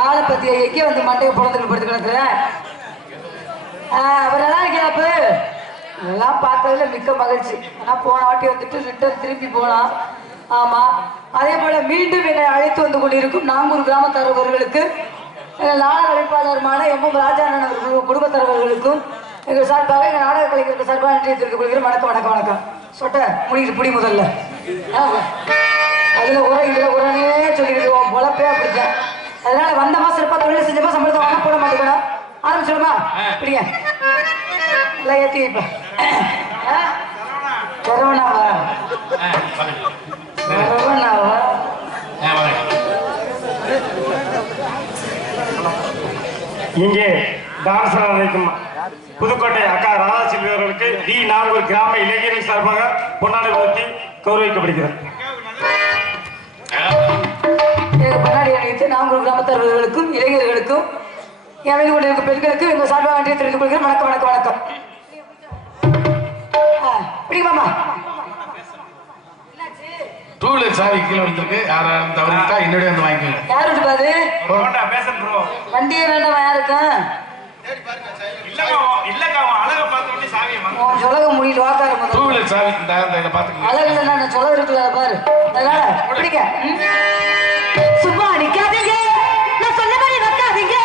ஆளை பத்தியா எங்கே வந்து மண்டையை பொழந்துட்டு படுத்து கிடக்குறேன். அவரெல்லாம் இருக்காப்பு எல்லாம் பார்த்ததுல மிக்க மகிழ்ச்சி. ஆனா போன வாட்டி வந்துட்டு ரிட்டர்ன் திருப்பி போனான். ஆமா, அதே போல மீண்டும் என்னை அழைத்து வந்து கொண்டிருக்கும் நாங்கூர் கிராமத்தலைவர்களுக்கு, எங்கள் நாடக அமைப்பாளருமான எம் ராஜாண்ணன் அவர்கள் குடும்பத்தலைவர்களுக்கும் எங்கள் சார்பாக எங்கள் நாடக கலைஞருக்கு சார்பாக நன்றியை தெரிவித்துக் கொள்கிறேன். வணக்கம் வணக்கம் வணக்கம். சொட்ட முடிக்கிட்டு புடி முதல்ல அதுல உரை இதுல உரனே சொல்லிக்கிட்டு பொழப்பே அப்படித்தான். அதனால வந்தமா சிறப்பா தொழில் செஞ்சமா சம்பளத்தை வாங்க போட மாட்டேங்கணும். ஆரம்பிச்சிடுமா? இப்படிங்க எல்லாம் ஏற்றி வைப்ப கரவனாவா கரவனாவா இங்கே டான்ஸ் நினைக்கும் புதுக்கோட்டை அக்கா ராதாசிவி அவர்களுக்கு டி நாகூர் கிராம இளைஞர்கள் சார்பாக பொன்னாடை ஊற்றி கௌரவிக்கப்படுகிறது. பொன்னாடி அணிவித்து நாகூர் கிராமத்தவர்களுக்கும் இளைஞர்களுக்கும் அமைந்து கொண்டிருக்கும் பெண்களுக்கும் எங்கள் சார்பாக நன்றியை தெரிவித்துக் கொள்கிறேன். வணக்கம் வணக்கம் வணக்கம். பிடிக்குமாமா? டூ வீலர் சாவி கீழே வந்துருக்கு. யாரும் தவறிட்டா என்னுடைய வந்து வாங்கிக்கோங்க. யாரு இருக்காது? வண்டியே வேண்டாம். யாருக்கும் சொலக முடியல வாக்காரு. டூ வீலர் சாவி பாத்துக்கோங்க. அழகு இல்லைன்னா சொலக இருக்குல்ல பாரு. அதனால பிடிக்க சும்மா நிக்காதீங்க, நான் சொன்ன மாதிரி வைக்காதீங்க.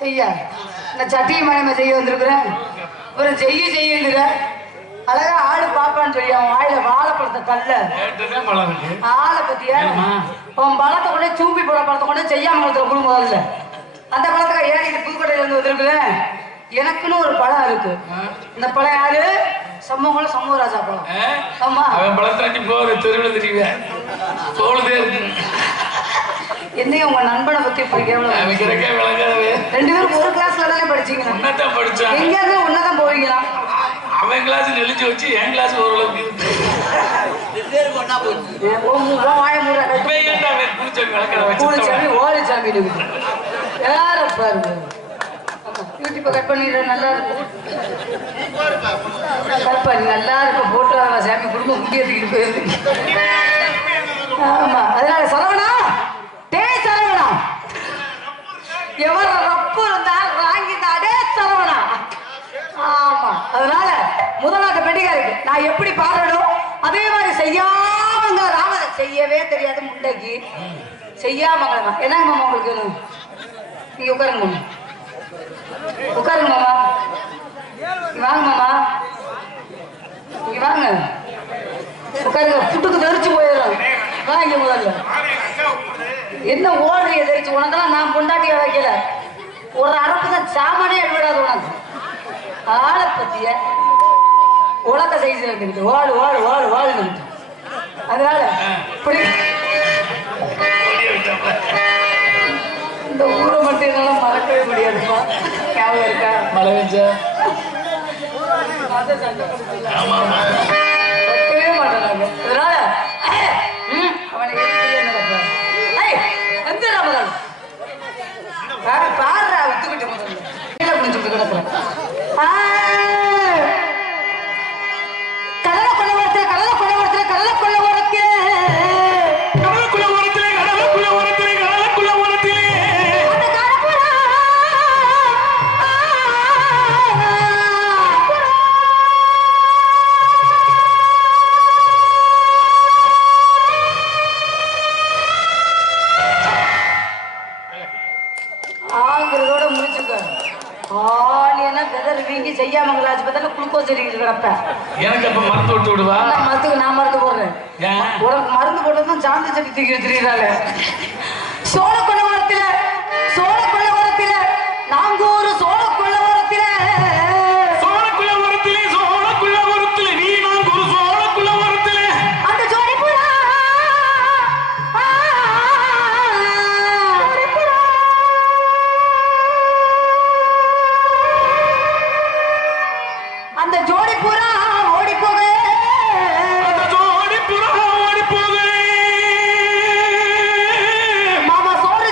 செய்ய நான் சட்டியை மயமா செய்ய வந்திருக்கிறேன். அப்புறம் செய்யுங்கிற அழகா ஆடு பாப்பான்னு சொல்லி அவன் வாயில வாழைப்பழத்தை கல்ல ஆளை பத்தியா அவன் பழத்தை கொண்டே சூப்பி போட பழத்தை கொண்டே செய்யாமலத்துல குழு முதல்ல அந்த பழத்துக்கா ஏறிட்டு புதுக்கோட்டையில இருந்து வந்திருக்கிறேன். எனக்குன்னு ஒரு பழம் இருக்கு. இந்த பழம் யாரு? சமூகம் சமூகராஜா பழம். ஆமா அவன் பழத்தாண்டி போற தெருவில் தெரியுவேன் தோளுதே இருக்கு. என்னையும் உங்க நண்பனை பத்தி இப்படி கேவலம் ரெண்டு பேரும் ஒரு கிளாஸ்ல தானே படிச்சீங்க. ஒன்னதான் படிச்சா எங்க இருந்து ஒன்னதான் போவீங்களா? அவன் கிளாஸ் நெளிச்சு வச்சு என் கிளாஸ் ஓரளவுக்கு ஓலிச்சாமி யார பாருங்க யூடியூப்பை கட் பண்ணிடுற நல்லா இருக்கும். கட் பண்ணி நல்லா இருக்கும் போட்டோ சாமி குடும்பம் முக்கியத்துக்கு போயிருக்கு. ஆமா அதனால சரவணா டே சரவணா எவர ரப்பு இருந்தா ராங்கிட்டாடே சரவணா. ஆமா அதனால முதலாட்ட பெட்டிகாருக்கு நான் எப்படி பாடணும் அதே மாதிரி செய்யாமங்க ராமத செய்யவே தெரியாது முண்டைக்கு செய்யாமங்க. என்னங்க மாமா உங்களுக்கு வேணும்? நீங்க உட்காருங்க மாமா உட்காருங்க மாமா வாங்க மாமா நீங்க வாங்க உட்காருங்க. புட்டுக்கு தெரிச்சு போயிடும் வாங்க முதல்ல. என்ன ஓடுறிய தெரிச்சு உனக்கெல்லாம் நான் பொண்டாட்டிய வைக்கல. ஒரு அரப்பு தான் சாமானே எழுவிடாது உனக்கு. ஆளை பத்திய உலக சைஸ் வந்துக்கிட்டு வாழு வாழு வாழு வாழ்ந்துக்கிட்டு அதனால இந்த ஊரை மட்டும் என்னால மறக்கவே முடியாதுப்பா. ஞாபகம் இருக்கா? மழை பெஞ்சா வைக்கவே மாட்டாங்க. அதனால அவனை எந்த முதல் பாடுறா வித்துக்கிட்டு முதல்ல கீழே குடிச்சுட்டு கிடக்குறேன். கடலை கொள்ள ஓரத்தில் கடலை கொள்ள ஓரத்தில் கடலை கொள்ள ஓரத்தில் கடலுக்குள்ள ஓரத்திலே கடலுக்குள்ள ஓரத்திலே கடலுக்குள்ள ஓரத்திலே அந்த காரப்புறா ஆங்கிறதோட முடிச்சுக்க. ஆலியனா வெதர் வீங்கி செய்யாமங்களாச்சு பார்த்தாலும் குளுக்கோஸ் அடிக்கிட்டு கிடப்பேன். எனக்கு அப்ப மருந்து விட்டு விடுவா. மருந்துக்கு நான் மருந்து போடுறேன். உனக்கு மருந்து போட்டதும் சாந்தி சக்தி தூக்கி தெரியுறாள். சோழ கொள்ள ஓரத்தில சோழ கொள்ள ஓரத்தில நாங்க ஒரு சோழ கொள்ள ஓரத்தில சோழக்குள்ள ஓரத்திலே சோழக்குள்ள ஓரத்திலே நீ நாங்க ஒரு சோழக்குள்ள ஓரத்திலே அந்த ஜோடி புறா அந்த ஜோடி புறா ஓடி போக அந்த ஜோடி புறா ஓடி போகுது. மாமா சோறு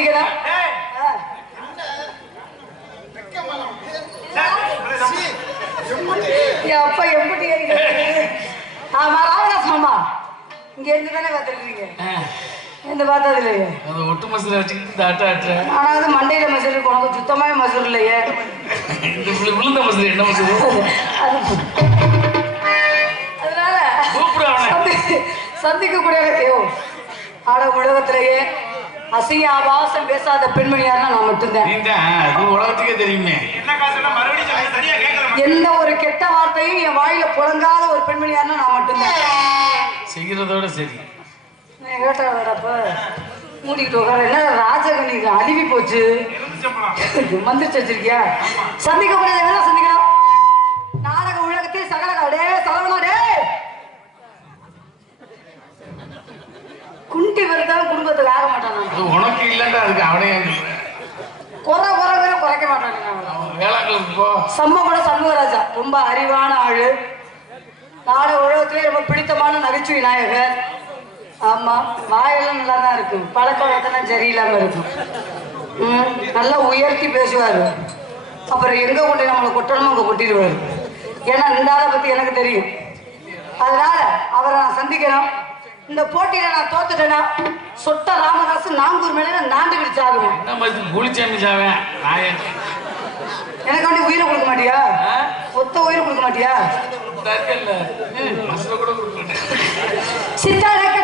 சந்திக்கலாம். அப்பா எப்படி ஆமா ராமதாசம்மா இங்க இருந்து தானே பார்த்துருக்கீங்க. எந்த பார்த்தது இல்லையே. அது ஒட்டு மசூரை வச்சுக்கிட்டு ஆட்ட ஆட்டுறேன். ஆனா அது மண்டையில மசூர் இருக்கு, உனக்கு சுத்தமாவே மசூர் இல்லையே. இந்த விழுந்த மசூர் என்ன மசூர்? அதனால கூப்பிடுவாங்க சந்திக்கக்கூடிய ஆட உலகத்திலேயே அசிங்க ஆபாசம் பேசாத பெண்மணி யாருன்னா நான் மட்டும்தான். அது உலகத்துக்கே தெரியுமே. எந்த ஒரு கெட்ட வார்த்தையும் என் வாயில புழங்காத ஒரு பெண்மணி யாருன்னா நான் மட்டும்தான். செய்கிறதோட சரி. கேட்டாப்ப மூடிக்கிட்டு உட்கார என்ன ராஜகணி அழுவி போச்சு மந்திரிச்சு வச்சிருக்கியா? சந்திக்கக்கூடாது எல்லாம் சந்திக்கலாம். நாடக உலகத்தை சகலடே சலவனாடே குண்டி வருதாலும் குடும்பத்துக்கு ஆக மாட்டான். உனக்கு இல்லைன்னா அதுக்கு அவனே குறைக்க மாட்டாங்க. வேளாண்களுக்கு போ. சம்ம கூட சண்முகராஜா ரொம்ப அறிவான ஆளு, நாடக உலகத்திலே ரொம்ப பிடித்தமான நகைச்சுவை நாயகர். ஆமா வாயெல்லாம் நல்லா தான் இருக்கும், பழக்க வழக்கம் சரியில்லாம இருக்கும். நல்லா உயர்த்தி பேசுவாரு. அப்புறம் எங்க கொண்டு நம்மளை கொட்டணுமோ அங்க கொட்டிடுவாரு. ஏன்னா இந்த ஆளை பத்தி எனக்கு தெரியும். அதனால அவரை நான் சந்திக்கணும். இந்த போட்டியில நான் தோத்துட்டேன்னா சொட்ட ராமதாஸ் நாங்கூர் மேல நாண்டு பிடிச்சாகுவேன். எனக்கு வந்து உயிரை கொடுக்க மாட்டியா? ஒத்த உயிரை கொடுக்க மாட்டியா? கூட சித்தாடக்க